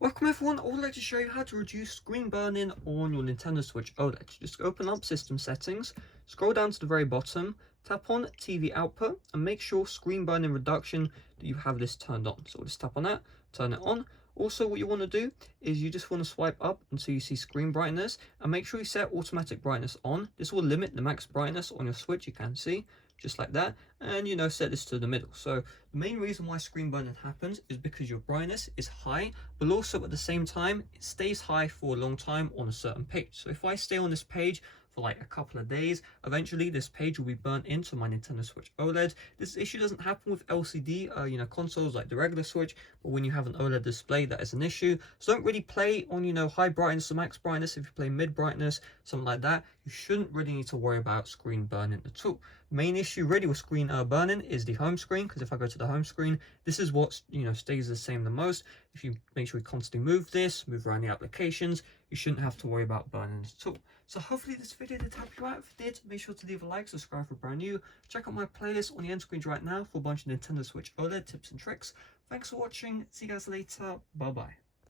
Welcome everyone, I would like to show you how to reduce screen burn-in on your Nintendo Switch OLED. Just open up System Settings, scroll down to the very bottom, tap on TV Output, and make sure Screen Burn-in Reduction that you have this turned on. So we'll just tap on that, turn it on. Also, what you want to do is you just want to swipe up until you see screen brightness, and make sure you set automatic brightness on. This will limit the max brightness on your Switch, you can see, just like that, and set this to the middle. So the main reason why screen burn-in happens is because your brightness is high, but also at the same time it stays high for a long time on a certain page. So if I stay on this page for like a couple of days, eventually this page will be burnt into my Nintendo Switch OLED. This issue doesn't happen with LCD consoles like the regular Switch, but when you have an OLED display, that is an issue. So don't really play on high brightness or max brightness. If you play mid brightness, something like that, you shouldn't really need to worry about screen burn-in at all. Main issue really with screen burn-in is the home screen, because if I go to the home screen, this is what stays the same the most. If you make sure you constantly move around the applications, you shouldn't have to worry about burn-in at all. So hopefully this video did help you out. If it did, make sure to leave a like, subscribe for brand new. Check out my playlist on the end screen right now for a bunch of Nintendo Switch OLED tips and tricks. Thanks for watching. See you guys later. Bye bye.